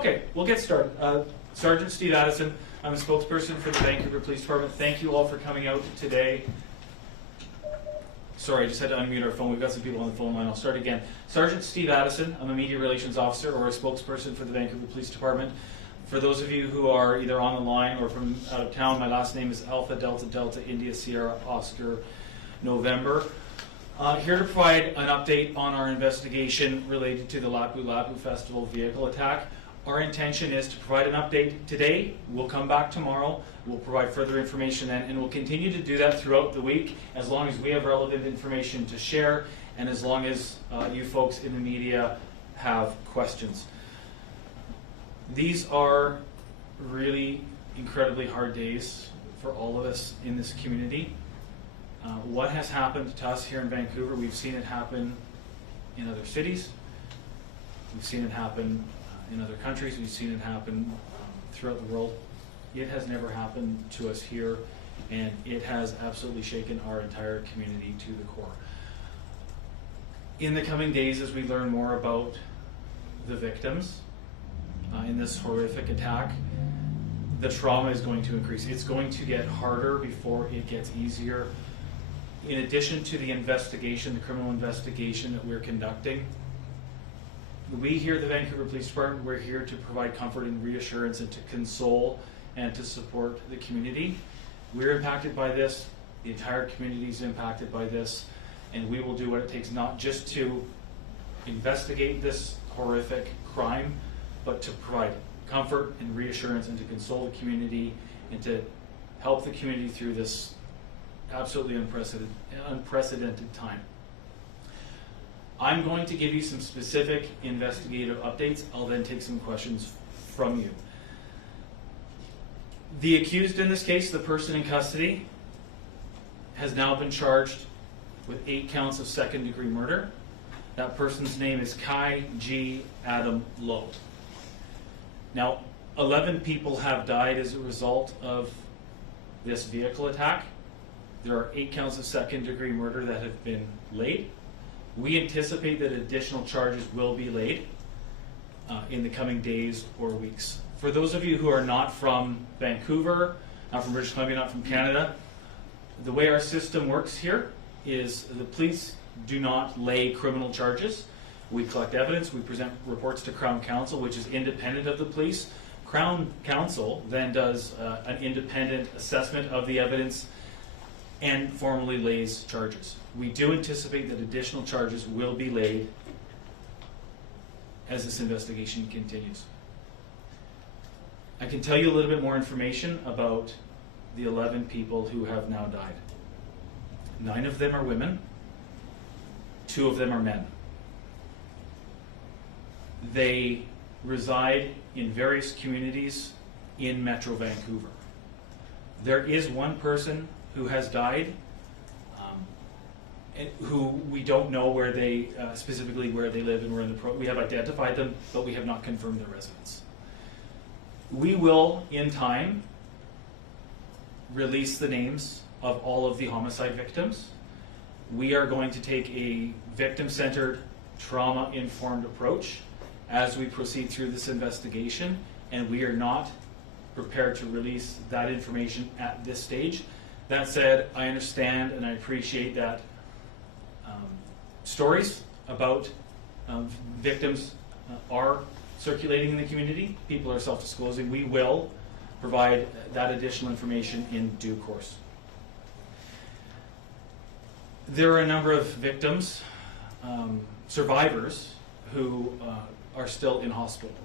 Okay, we'll get started. Sergeant Steve Addison, I'm a spokesperson for the Vancouver Police Department. Thank you all for coming out today. Sorry, I just had to unmute our phone. We've got some people on the phone line. I'll start again. Sergeant Steve Addison, I'm a media relations officer or a spokesperson for the Vancouver Police Department. For those of you who are either on the line or from out of town, my last name is Alpha Delta Delta India Sierra Oscar November. Here to provide an update on our investigation related to the Lapu Lapu Festival vehicle attack. Our intention is to provide an update today. We'll come back tomorrow. We'll provide further information then, and we'll continue to do that throughout the week as long as we have relevant information to share and as long as you folks in the media have questions. These are really incredibly hard days for all of us in this community. What has happened to us here in Vancouver, we've seen it happen in other cities. We've seen it happen in other countries. We've seen it happen throughout the world. It has never happened to us here, and it has absolutely shaken our entire community to the core. In the coming days, as we learn more about the victims in this horrific attack, the trauma is going to increase. It's going to get harder before it gets easier. In addition to the investigation, the criminal investigation that we're conducting, we here at the Vancouver Police Department, we're here to provide comfort and reassurance and to console and to support the community. We're impacted by this, the entire community is impacted by this, and we will do what it takes not just to investigate this horrific crime, but to provide comfort and reassurance and to console the community and to help the community through this absolutely unprecedented time. I'm going to give you some specific investigative updates. I'll then take some questions from you. The accused in this case, the person in custody, has now been charged with 8 counts of second-degree murder. That person's name is Kai G. Adam Lowe. Now, 11 people have died as a result of this vehicle attack. There are 8 counts of second-degree murder that have been laid. We anticipate that additional charges will be laid in the coming days or weeks. For those of you who are not from Vancouver, not from British Columbia, not from Canada, the way our system works here is the police do not lay criminal charges. We collect evidence, we present reports to Crown Counsel, which is independent of the police. Crown Counsel then does an independent assessment of the evidence and formally lays charges. We do anticipate that additional charges will be laid as this investigation continues. I can tell you a little bit more information about the 11 people who have now died. 9 of them are women, 2 of them are men. They reside in various communities in Metro Vancouver. There is one person who has died, who we don't know where they specifically where they live, and we're in the we have identified them, but we have not confirmed their residence. We will, in time, release the names of all of the homicide victims. We are going to take a victim-centered, trauma-informed approach as we proceed through this investigation, and we are not prepared to release that information at this stage. That said, I understand and I appreciate that stories about victims are circulating in the community. People are self-disclosing. We will provide that additional information in due course. There are a number of victims, survivors, who are still in hospital.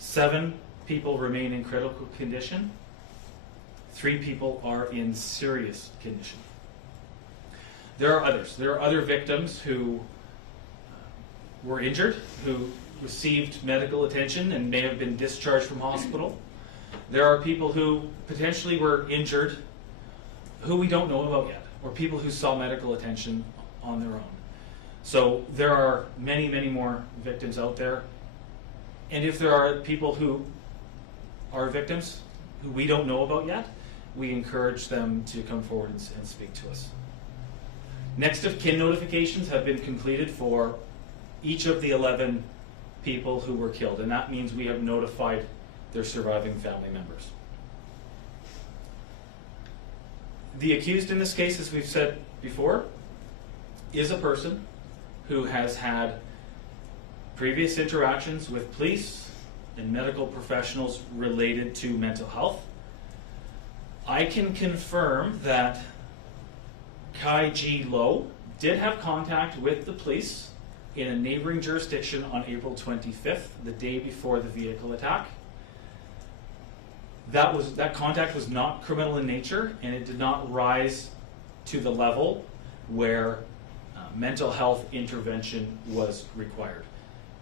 7 people remain in critical condition. 3 people are in serious condition. There are others. There are other victims who were injured, who received medical attention and may have been discharged from hospital. There are people who potentially were injured who we don't know about yet, or people who saw medical attention on their own. So there are many, many more victims out there. And if there are people who are victims who we don't know about yet, we encourage them to come forward and speak to us. Next of kin notifications have been completed for each of the 11 people who were killed, and that means we have notified their surviving family members. The accused in this case, as we've said before, is a person who has had previous interactions with police and medical professionals related to mental health. I can confirm that Kai G. Low did have contact with the police in a neighboring jurisdiction on April 25th, the day before the vehicle attack. That contact was not criminal in nature, and it did not rise to the level where mental health intervention was required.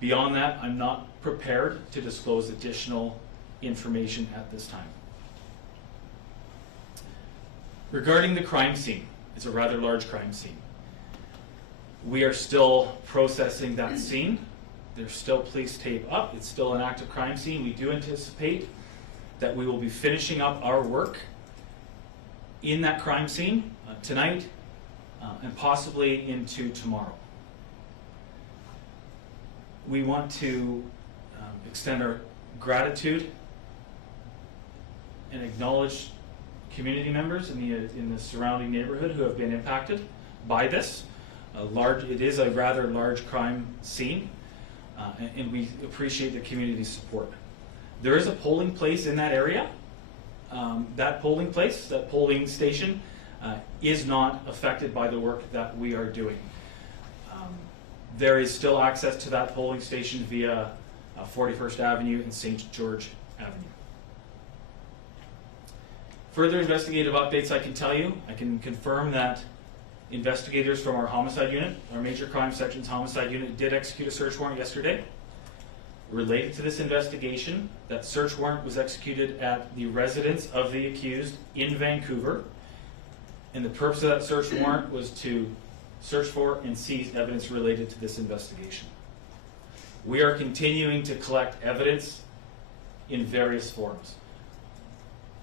Beyond that, I'm not prepared to disclose additional information at this time. Regarding the crime scene, it's a rather large crime scene. We are still processing that scene. There's still police tape up. It's still an active crime scene. We do anticipate that we will be finishing up our work in that crime scene tonight and possibly into tomorrow. We want to extend our gratitude and acknowledge community members in the surrounding neighborhood who have been impacted by this. It is a rather large crime scene, and we appreciate the community's support. There is a polling place in that area. That polling station is not affected by the work that we are doing. There is still access to that polling station via 41st Avenue and St. George Avenue. Further investigative updates I can tell you. I can confirm that investigators from our homicide unit, our major crime section's homicide unit, did execute a search warrant yesterday. Related to this investigation, that search warrant was executed at the residence of the accused in Vancouver, and the purpose of that search warrant was to search for and seize evidence related to this investigation. We are continuing to collect evidence in various forms.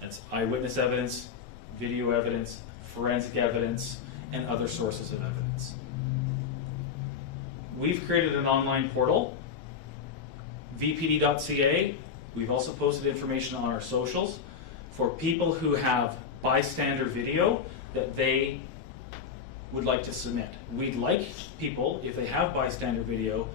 That's eyewitness evidence, video evidence, forensic evidence, and other sources of evidence. We've created an online portal, vpd.ca. We've also posted information on our socials for people who have bystander video that they would like to submit. We'd like people, if they have bystander video,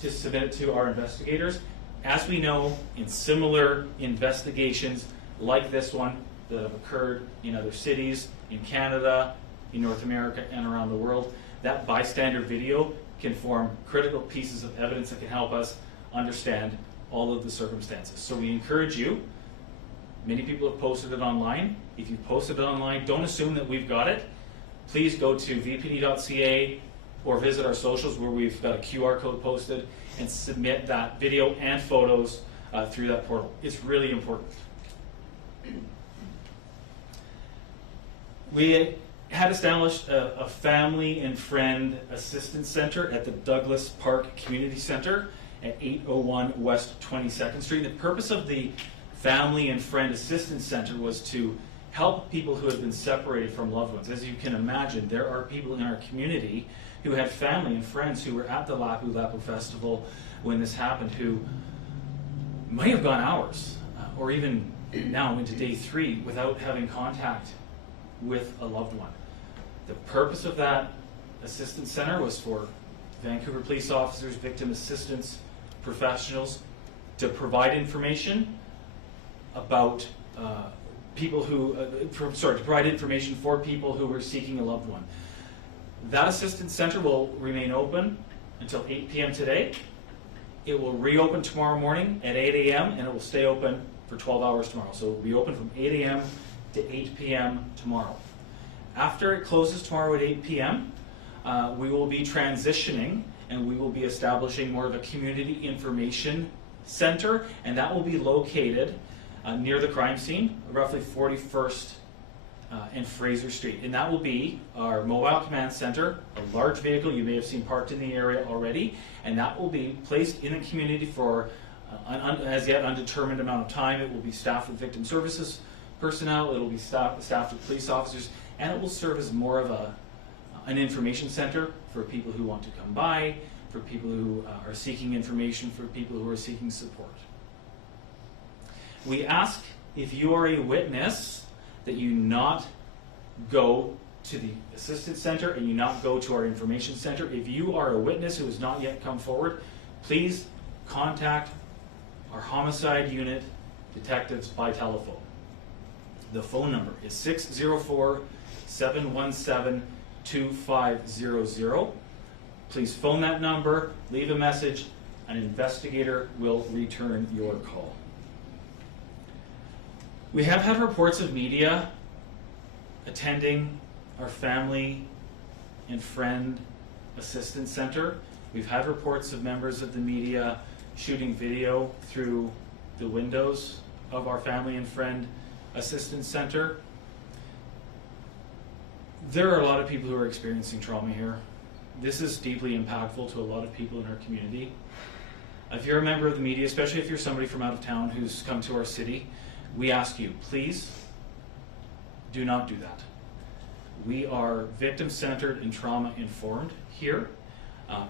to submit it to our investigators. As we know, in similar investigations like this one that have occurred in other cities, in Canada, in North America, and around the world, that bystander video can form critical pieces of evidence that can help us understand all of the circumstances. So we encourage you, many people have posted it online. If you've posted it online, don't assume that we've got it. Please go to vpd.ca or visit our socials where we've got a QR code posted and submit that video and photos through that portal. It's really important. We had established a family and friend assistance center at the Douglas Park Community Center at 801 West 22nd Street. The purpose of the Family and Friend Assistance Center was to help people who have been separated from loved ones. As you can imagine, there are people in our community who had family and friends who were at the Lapu Lapu Festival when this happened, who might have gone hours or even now into day 3 without having contact with a loved one. The purpose of that assistance center was for Vancouver police officers, victim assistance professionals to provide information about people who, to provide information for people who were seeking a loved one. That assistance center will remain open until 8 p.m. today. It will reopen tomorrow morning at 8 a.m. and it will stay open for 12 hours tomorrow. So it will be open from 8 a.m. to 8 p.m. tomorrow. After it closes tomorrow at 8 p.m., we will be transitioning and we will be establishing more of a community information center, and that will be located near the crime scene, roughly 41st and Fraser Street. And that will be our mobile command center, a large vehicle you may have seen parked in the area already, and that will be placed in the community for an as yet undetermined amount of time. It will be staffed with victim services personnel, it will be staffed with police officers, and it will serve as more of an information center for people who want to come by, for people who are seeking information, for people who are seeking support. We ask, if you are a witness, that you not go to the assistance center and you not go to our information center. If you are a witness who has not yet come forward, please contact our homicide unit detectives by telephone. The phone number is 604-717-2500. Please phone that number, leave a message, an investigator will return your call. We have had reports of media attending our family and friend assistance center. We've had reports of members of the media shooting video through the windows of our family and friend assistance center. There are a lot of people who are experiencing trauma here. This is deeply impactful to a lot of people in our community. If you're a member of the media, especially if you're somebody from out of town who's come to our city, we ask you, please do not do that. We are victim-centered and trauma-informed here.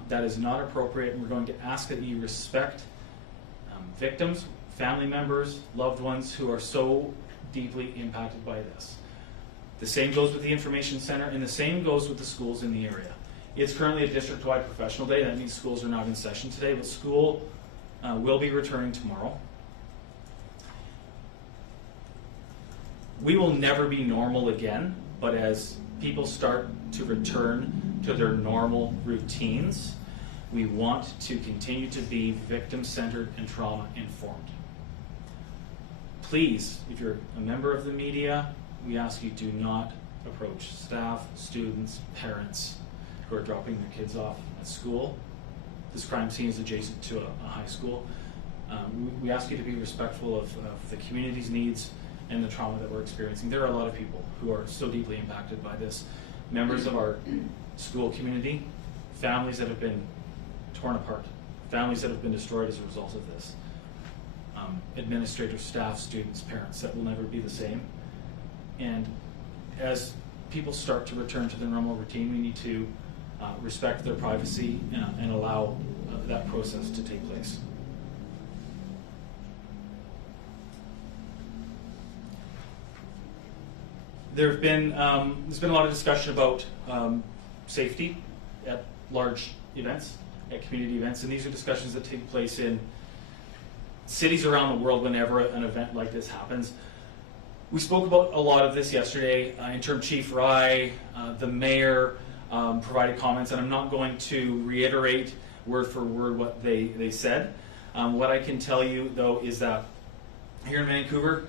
That is not appropriate, and we're going to ask that you respect victims, family members, loved ones who are so deeply impacted by this. The same goes with the information center, and the same goes with the schools in the area. It's currently a district-wide professional day. That means schools are not in session today, but school will be returning tomorrow. We will never be normal again, but as people start to return to their normal routines, we want to continue to be victim-centered and trauma-informed. Please, if you're a member of the media, we ask you do not approach staff, students, parents who are dropping their kids off at school. This crime scene is adjacent to a high school. We ask you to be respectful of the community's needs and the trauma that we're experiencing. There are a lot of people who are so deeply impacted by this. Members of our school community, families that have been torn apart, families that have been destroyed as a result of this. Administrators, staff, students, parents, that will never be the same. And as people start to return to their normal routine, we need to respect their privacy and allow that process to take place. There's been a lot of discussion about safety at large events, at community events, and these are discussions that take place in cities around the world whenever an event like this happens. We spoke about a lot of this yesterday. Interim Chief Rye, the mayor provided comments, and I'm not going to reiterate word for word what they said. What I can tell you, though, is that here in Vancouver,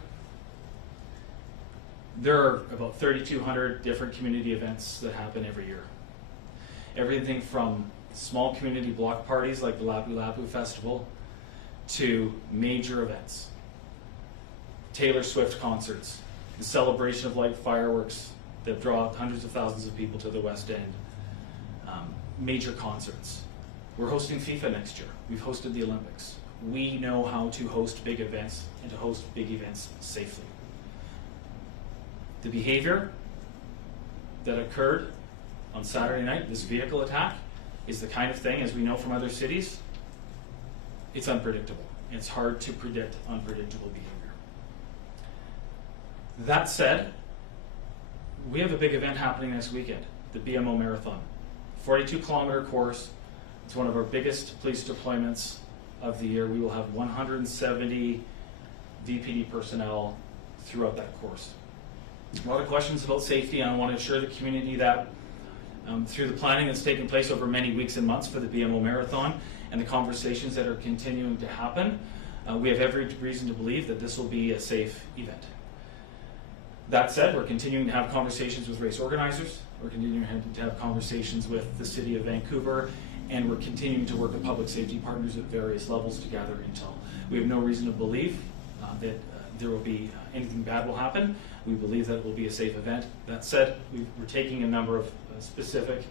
there are about 3,200 different community events that happen every year. Everything from small community block parties like the Lapu Lapu Festival to major events. Taylor Swift concerts, the celebration of light fireworks that draw hundreds of thousands of people to the West End, major concerts. We're hosting FIFA next year. We've hosted the Olympics. We know how to host big events and to host big events safely. The behavior that occurred on Saturday night, this vehicle attack, is the kind of thing, as we know from other cities, it's unpredictable. It's hard to predict unpredictable behavior. That said, we have a big event happening next weekend, the BMO Marathon. 42-kilometer course. It's one of our biggest police deployments of the year. We will have 170 VPD personnel throughout that course. A lot of questions about safety, and I want to assure the community that through the planning that's taken place over many weeks and months for the BMO Marathon and the conversations that are continuing to happen, we have every reason to believe that this will be a safe event. That said, we're continuing to have conversations with race organizers, we're continuing to have conversations with the City of Vancouver, and we're continuing to work with public safety partners at various levels to gather intel. We have no reason to believe that there will be anything bad will happen. We believe that it will be a safe event. That said, we're taking a number of specific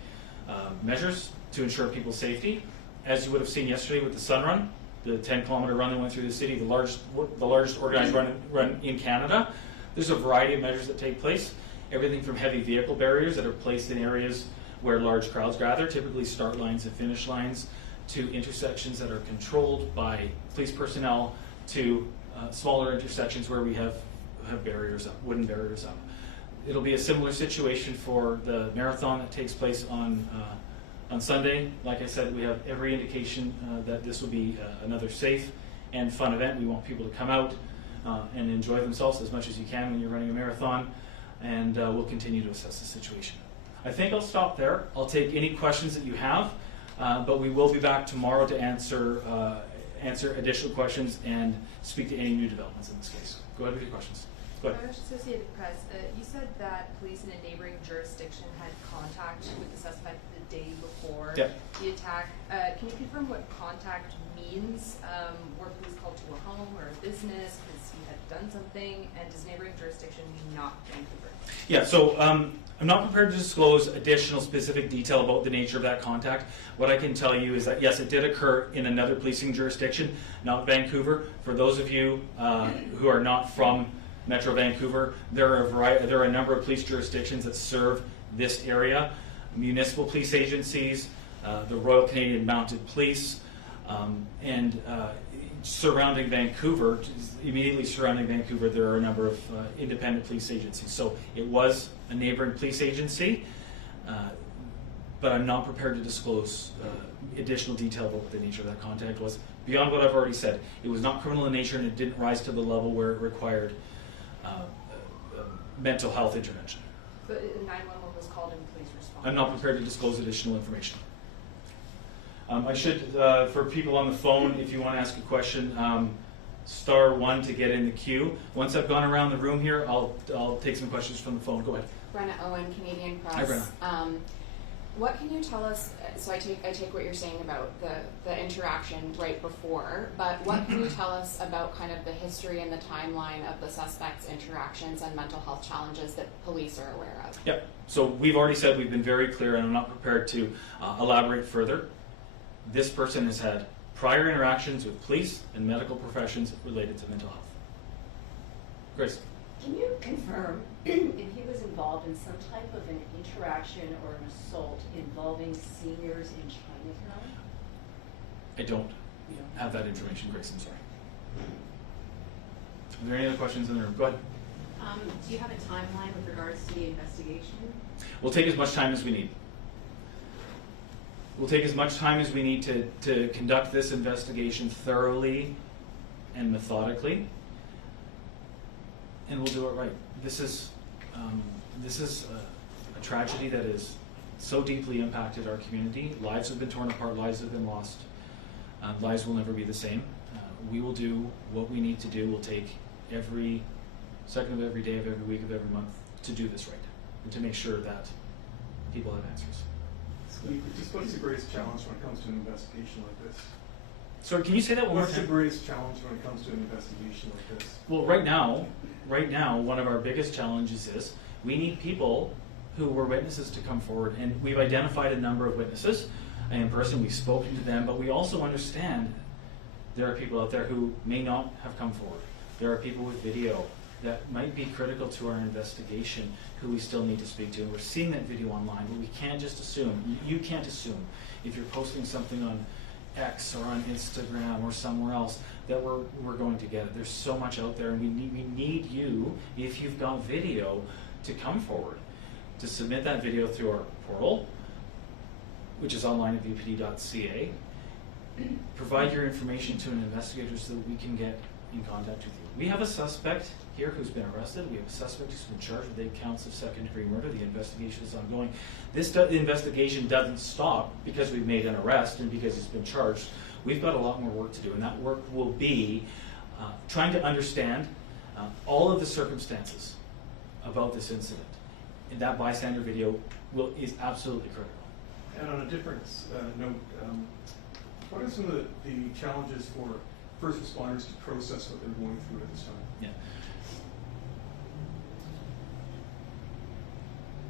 measures to ensure people's safety. As you would have seen yesterday with the Sun Run, the 10-kilometer run that went through the city, the largest organized run in Canada, there's a variety of measures that take place. Everything from heavy vehicle barriers that are placed in areas where large crowds gather, typically start lines and finish lines, to intersections that are controlled by police personnel to smaller intersections where we have barriers up, wooden barriers up. It'll be a similar situation for the marathon that takes place on Sunday. Like I said, we have every indication that this will be another safe and fun event. We want people to come out and enjoy themselves as much as you can when you're running a marathon, and we'll continue to assess the situation. I think I'll stop there. I'll take any questions that you have, but we will be back tomorrow to answer additional questions and speak to any new developments in this case. Go ahead with your questions. Go ahead. Associated Press, you said that police in a neighboring jurisdiction had contact with the suspect the day before the attack. Can you confirm what contact means? Were police called to a home or a business because he had done something? And does neighboring jurisdiction mean not Vancouver? Yeah, so I'm not prepared to disclose additional specific detail about the nature of that contact. What I can tell you is that, yes, it did occur in another policing jurisdiction, not Vancouver. For those of you who are not from Metro Vancouver, there are a number of police jurisdictions that serve this area. Municipal police agencies, the Royal Canadian Mounted Police, and surrounding Vancouver, immediately surrounding Vancouver, there are a number of independent police agencies. So it was a neighboring police agency, but I'm not prepared to disclose additional detail about what the nature of that contact was. Beyond what I've already said, it was not criminal in nature and it didn't rise to the level where it required mental health intervention. But 911 was called and police responded. I'm not prepared to disclose additional information. I should, for people on the phone, if you want to ask a question, *1 to get in the queue. Once I've gone around the room here, I'll take some questions from the phone. Go ahead. Brenna Owen, Canadian Press. Hi, Brenna. What can you tell us? So I take what you're saying about the interaction right before, but what can you tell us about kind of the history and the timeline of the suspect's interactions and mental health challenges that police are aware of? Yep. So we've already said we've been very clear, and I'm not prepared to elaborate further. This person has had prior interactions with police and medical professions related to mental health. Grace. Can you confirm if he was involved in some type of an interaction or an assault involving seniors in Chinatown? I don't have that information, Grace. I'm sorry. Are there any other questions in the room? Go ahead. Do you have a timeline with regards to the investigation? We'll take as much time as we need. We'll take as much time as we need to conduct this investigation thoroughly and methodically, and we'll do it right. This is a tragedy that has so deeply impacted our community. Lives have been torn apart, lives have been lost. Lives will never be the same. We will do what we need to do. We'll take every second of every day of every week of every month to do this right and to make sure that people have answers. Just what is the greatest challenge when it comes to an investigation like this? Sorry, can you say that one more What's the time? greatest challenge when it comes to an investigation like this? Well, right now, one of our biggest challenges is we need people who were witnesses to come forward, and we've identified a number of witnesses in person. We've spoken to them, but we also understand there are people out there who may not have come forward. There are people with video that might be critical to our investigation who we still need to speak to. And we're seeing that video online, but we can't just assume. You can't assume if you're posting something on X or on Instagram or somewhere else that we're going to get it. There's so much out there, and we need you, if you've got video, to come forward, to submit that video through our portal, which is online at vpd.ca. Provide your information to an investigator so that we can get in contact with you. We have a suspect here who's been arrested. We have a suspect who's been charged with 8 counts of second-degree murder. The investigation is ongoing. This investigation doesn't stop because we've made an arrest and because he's been charged. We've got a lot more work to do, and that work will be trying to understand all of the circumstances about this incident. And that bystander video is absolutely critical. And on a different note, what are some of the challenges for first responders to process what they're going through at this time? Yeah.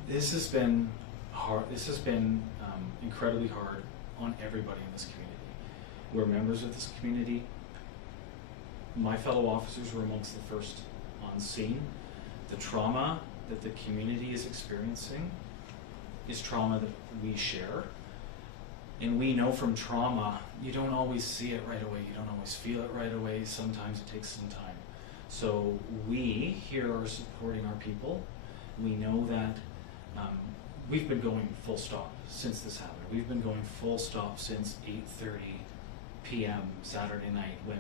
This has been hard. This has been incredibly hard on everybody in this community. We're members of this community. My fellow officers were amongst the first on scene. The trauma that the community is experiencing is trauma that we share. And we know from trauma, you don't always see it right away, you don't always feel it right away, sometimes it takes some time. So we here are supporting our people. We know that we've been going full stop since this happened. We've been going full stop since 8:30 p.m. Saturday night when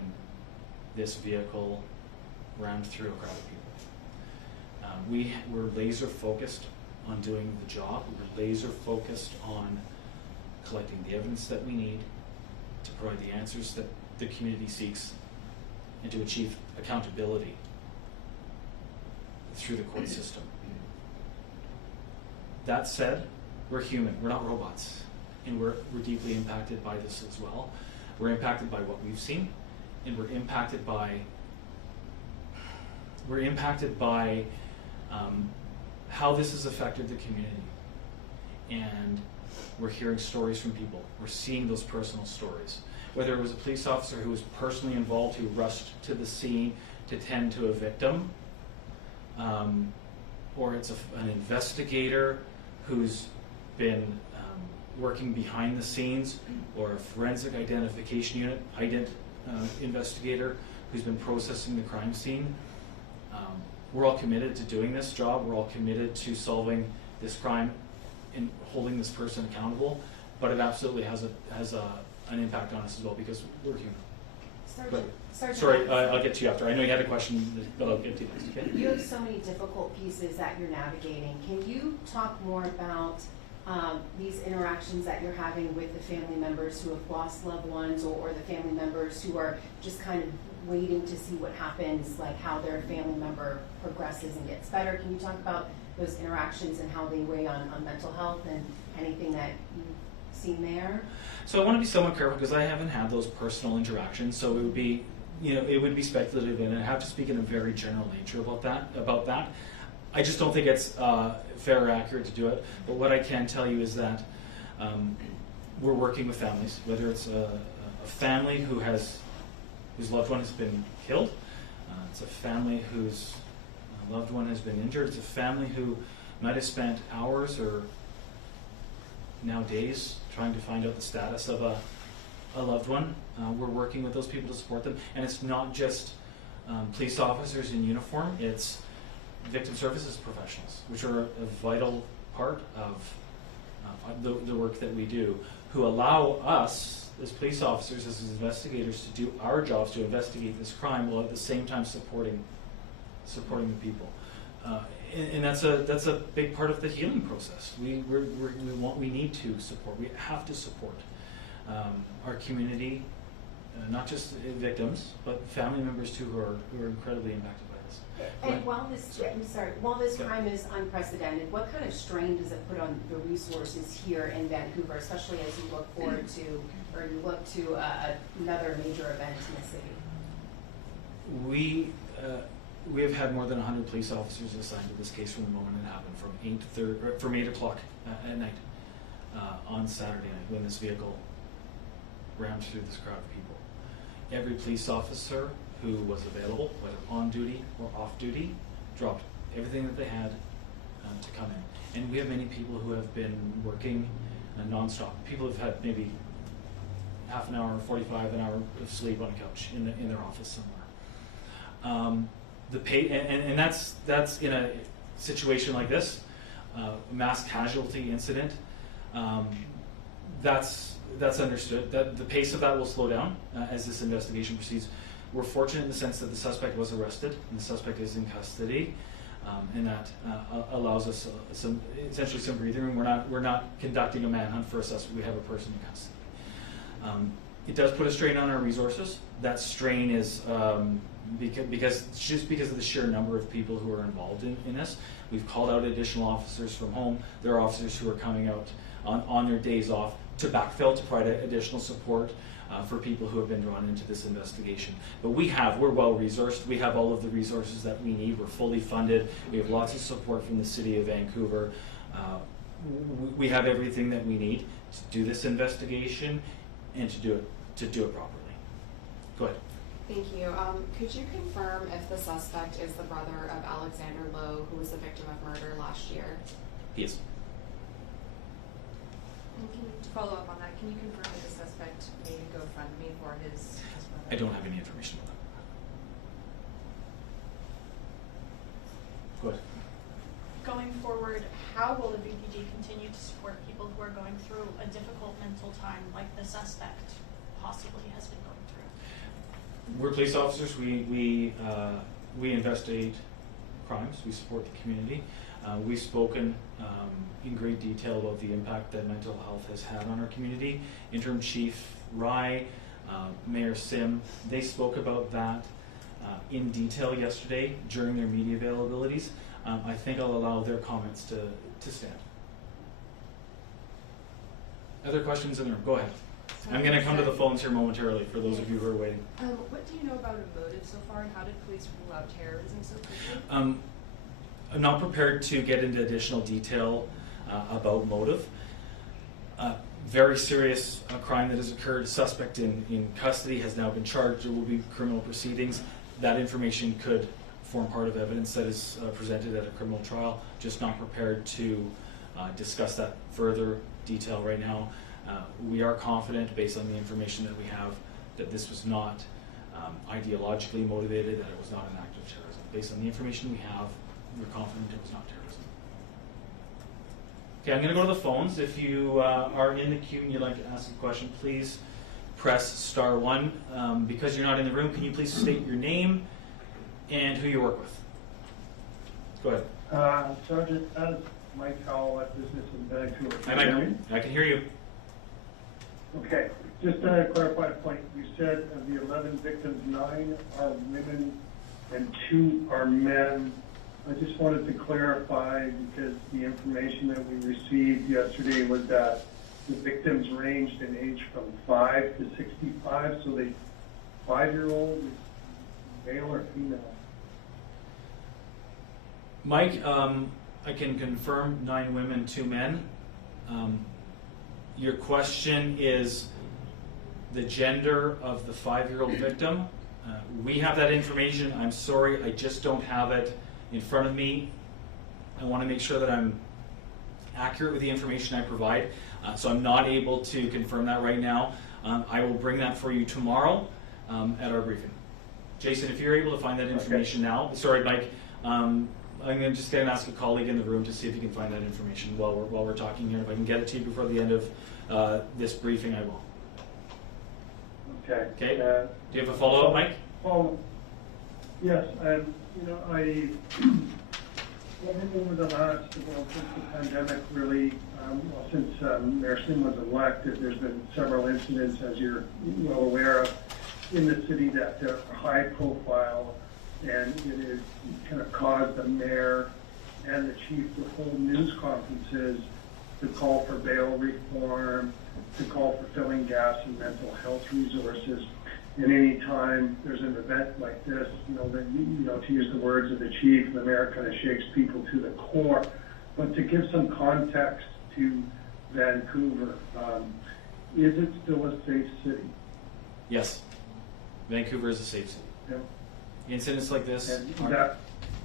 this vehicle rammed through a crowd of people. We're laser focused on doing the job. We're laser focused on collecting the evidence that we need to provide the answers that the community seeks and to achieve accountability through the court system. That said, we're human, we're not robots, and we're deeply impacted by this as well. We're impacted by what we've seen, and we're impacted by how this has affected the community. And we're hearing stories from people. We're seeing those personal stories. Whether it was a police officer who was personally involved, who rushed to the scene to tend to a victim, or it's an investigator who's been working behind the scenes, or a forensic identification unit, investigator who's been processing the crime scene. We're all committed to doing this job. We're all committed to solving this crime and holding this person accountable, but it absolutely has an impact on us as well because we're human. Sorry, I'll get to you after. I know you had a question, but I'll get to you next. Okay? You have so many difficult pieces that you're navigating. Can you talk more about these interactions that you're having with the family members who have lost loved ones, or the family members who are just kind of waiting to see what happens, like how their family member progresses and gets better? Can you talk about those interactions and how they weigh on mental health and anything that you've seen there? So I want to be somewhat careful because I haven't had those personal interactions. So it would be, it would be speculative, and I have to speak in a very general nature about that. I just don't think it's fair or accurate to do it. But what I can tell you is that we're working with families, whether it's a family whose loved one has been killed, it's a family whose loved one has been injured, it's a family who might have spent hours or now days trying to find out the status of a loved one. We're working with those people to support them, and it's not just police officers in uniform, it's victim services professionals, which are a vital part of the work that we do, who allow us as police officers, as investigators, to do our jobs to investigate this crime while at the same time supporting the people. And that's a big part of the healing process. We need to support. We have to support our community, not just victims, but family members too, who are incredibly impacted by this. And while this crime is unprecedented, what kind of strain does it put on the resources here in Vancouver, especially as you look forward to, or you look to another major event in the city? We have had more than 100 police officers assigned to this case from the moment it happened, from 8 o'clock at night on Saturday night when this vehicle rammed through this crowd of people. Every police officer who was available, whether on duty or off duty, dropped everything that they had to come in. And we have many people who have been working nonstop. People have had maybe half an hour, 45 an hour of sleep on a couch in their office somewhere. And that's in a situation like this, mass casualty incident. That's understood. That the pace of that will slow down as this investigation proceeds. We're fortunate in the sense that the suspect was arrested and the suspect is in custody, and that allows us essentially some breathing room. We're not conducting a manhunt for a suspect. We have a person in custody. It does put a strain on our resources. That strain is because of the sheer number of people who are involved in this. We've called out additional officers from home. There are officers who are coming out on their days off to backfill, to provide additional support for people who have been drawn into this investigation. But we're well resourced. We have all of the resources that we need. We're fully funded. We have lots of support from the City of Vancouver. We have everything that we need to do this investigation and to do it properly. Go ahead. Thank you. Could you confirm if the suspect is the brother of Alexander Lowe, who was the victim of murder last year? He is. And to follow up on that, can you confirm that the suspect made a GoFundMe for his brother? I don't have any information about that. Go ahead. Going forward, how will the BPD continue to support people who are going through a difficult mental time like the suspect possibly has been going through? We're police officers. We investigate crimes. We support the community. We've spoken in great detail about the impact that mental health has had on our community. Interim Chief Rye, Mayor Sim, they spoke about that in detail yesterday during their media availabilities. I think I'll allow their comments to stand. Other questions in the room? Go ahead. I'm going to come to the phones here momentarily for those of you who are waiting. What do you know about a motive so far, and how did police rule out terrorism so quickly? I'm not prepared to get into additional detail about motive. Very serious crime that has occurred. A suspect in custody has now been charged. There will be criminal proceedings. That information could form part of evidence that is presented at a criminal trial. Just not prepared to discuss that further detail right now. We are confident, based on the information that we have, that this was not ideologically motivated, that it was not an act of terrorism. Based on the information we have, we're confident it was not terrorism. Okay, I'm going to go to the phones. If you are in the queue and you'd like to ask a question, please press *1. Because you're not in the room, can you please state your name and who you work with? Go ahead. Sergeant Mike Howell at Business in Vancouver. Hi, Mike. I can hear you. Okay, just to clarify a point, you said of the 11 victims, 9 are women and 2 are men. I just wanted to clarify, because the information that we received yesterday was that the victims ranged in age from 5 to 65, so the 5-year-old is male or female? Mike, I can confirm 9 women, 2 men. Your question is the gender of the 5-year-old victim. We have that information. I'm sorry, I just don't have it in front of me. I want to make sure that I'm accurate with the information I provide, so I'm not able to confirm that right now. I will bring that for you tomorrow at our briefing. Jason, if you're able to find that information now. Sorry, Mike. I'm just going to ask a colleague in the room to see if he can find that information while we're talking here. If I can get it to you before the end of this briefing, I will. Okay. Okay. Do you have a follow-up, Mike? Yes. I over the last, since the pandemic really, since Mayor Sim was elected, there's been several incidents, as you're well aware of, in the city that are high profile, and it has kind of caused the mayor and the chief to hold news conferences to call for bail reform, to call for filling gaps in mental health resources. And any time there's an event like this, to use the words of the chief, the mayor kind of shakes people to the core. But to give some context to Vancouver, is it still a safe city? Yes. Vancouver is a safe city. Yeah. Incidents like this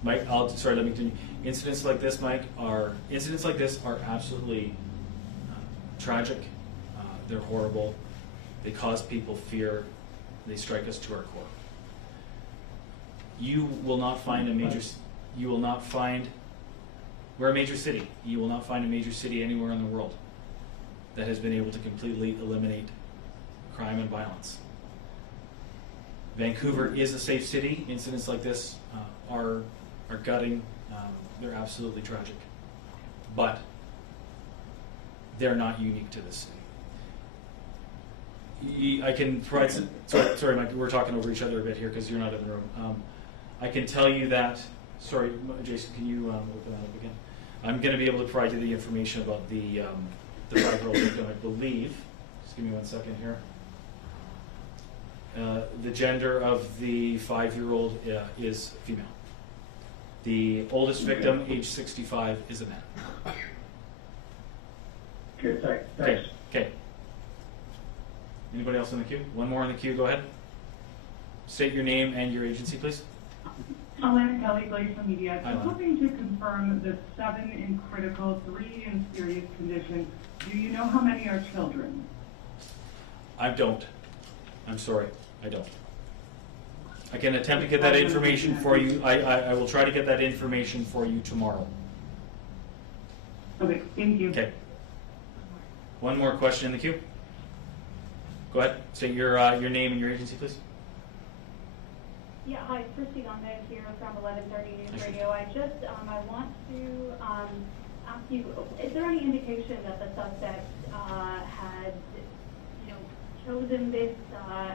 Mike, let me continue. Incidents like this are absolutely tragic. They're horrible. They cause people fear. They strike us to our core. You will not find we're a major city. You will not find a major city anywhere in the world that has been able to completely eliminate crime and violence. Vancouver is a safe city. Incidents like this are gutting. They're absolutely tragic. But they're not unique to this city. I can provide some, sorry, Mike, we're talking over each other a bit here because you're not in the room. I can tell you that, sorry, Jason, can you open that up again? I'm going to be able to provide you the information about the 5-year-old victim, I believe. Just give me 1 second here. The gender of the 5-year-old is female. The oldest victim, age 65, is a man. Okay, thanks. Okay. Anybody else in the queue? One more in the queue, go ahead. State your name and your agency, please. Alana Kelly, Glacial Media. Hi, I'm Lana. hoping to confirm the 7 in critical, 3 in serious condition. Do you know how many are children? I don't. I'm sorry, I don't. I can attempt to get that information for you. I will try to get that information for you tomorrow. Okay, thank you. Okay. One more question in the queue. Go ahead. State your name and your agency, please. Yeah, hi, it's Christy Gomez here from 1130 News Hi, Radio. I just, I want to ask you, is there any indication that the suspect had, chosen this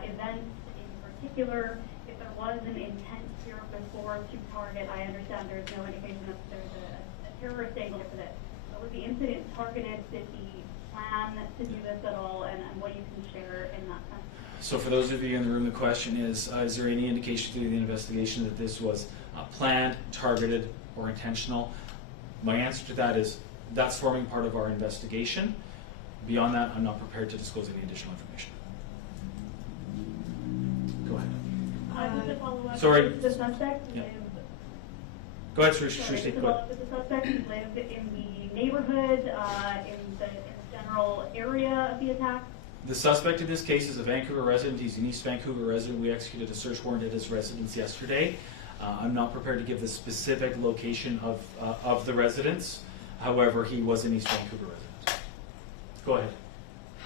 event in particular? If there was an intent here before to target, I understand there's no indication that there's a terrorist angle to this. But was the incident targeted? Did he plan to do this at all? And what you can share in that sense? So for those of you in the room, the question is there any indication through the investigation that this was planned, targeted, or intentional? My answer to that is that's forming part of our investigation. Beyond that, I'm not prepared to disclose any additional information. Go ahead. Just to follow up, Sorry. the suspect Yeah. lived. Go ahead, Sri. Sorry, State. to Go follow ahead. up, did the suspect live in the neighborhood, in the general area of the attack? The suspect in this case is a Vancouver resident. He's an East Vancouver resident. We executed a search warrant at his residence yesterday. I'm not prepared to give the specific location of the residence. However, he was an East Vancouver resident. Go ahead.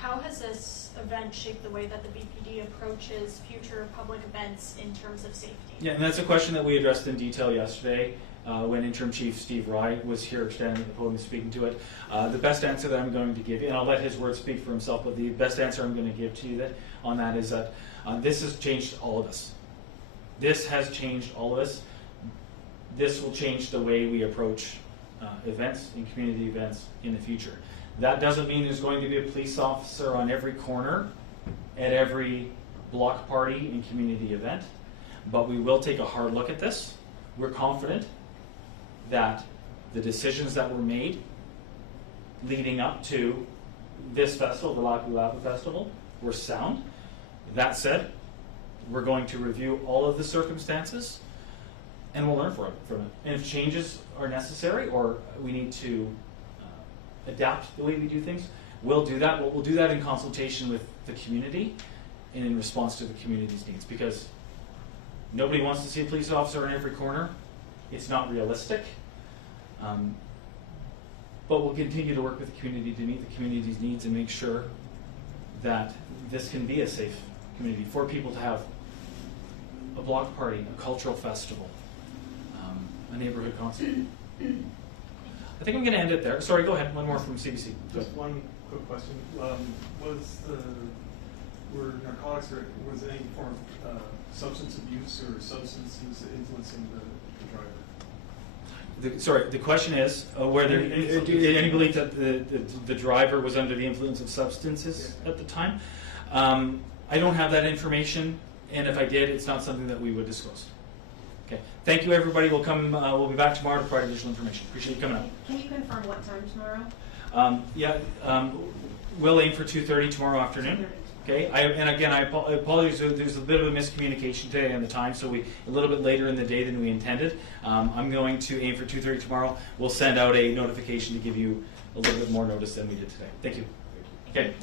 How has this event shaped the way that the BPD approaches future public events in terms of safety? Yeah, and that's a question that we addressed in detail yesterday when Interim Chief Steve Rye was here standing at the podium speaking to it. The best answer that I'm going to give you, and I'll let his words speak for himself, but the best answer I'm going to give to you on that is that this has changed all of us. This has changed all of us. This will change the way we approach events and community events in the future. That doesn't mean there's going to be a police officer on every corner at every block party and community event, but we will take a hard look at this. We're confident that the decisions that were made leading up to this festival, the Lapu Lapu Festival, were sound. That said, we're going to review all of the circumstances and we'll learn from it. And if changes are necessary or we need to adapt the way we do things, we'll do that. We'll do that in consultation with the community and in response to the community's needs, because nobody wants to see a police officer in every corner. It's not realistic. But we'll continue to work with the community to meet the community's needs and make sure that this can be a safe community for people to have a block party, a cultural festival, a neighborhood concert. I think I'm going to end it there. Sorry, go ahead. One more from CBC. Just one quick question. Were narcotics or was any form of substance abuse or substances influencing the driver? Sorry, the question is whether any belief that the driver was under the influence of substances at the time. I don't have that information, and if I did, it's not something that we would disclose. Okay, thank you, everybody. We'll be back tomorrow to provide additional information. Appreciate you coming out. Can you confirm what time tomorrow? We'll aim for 2:30 tomorrow afternoon. Okay, I apologize. There's a bit of a miscommunication today on the time, so a little bit later in the day than we intended. I'm going to aim for 2:30 tomorrow. We'll send out a notification to give you a little bit more notice than we did today. Thank you. Okay.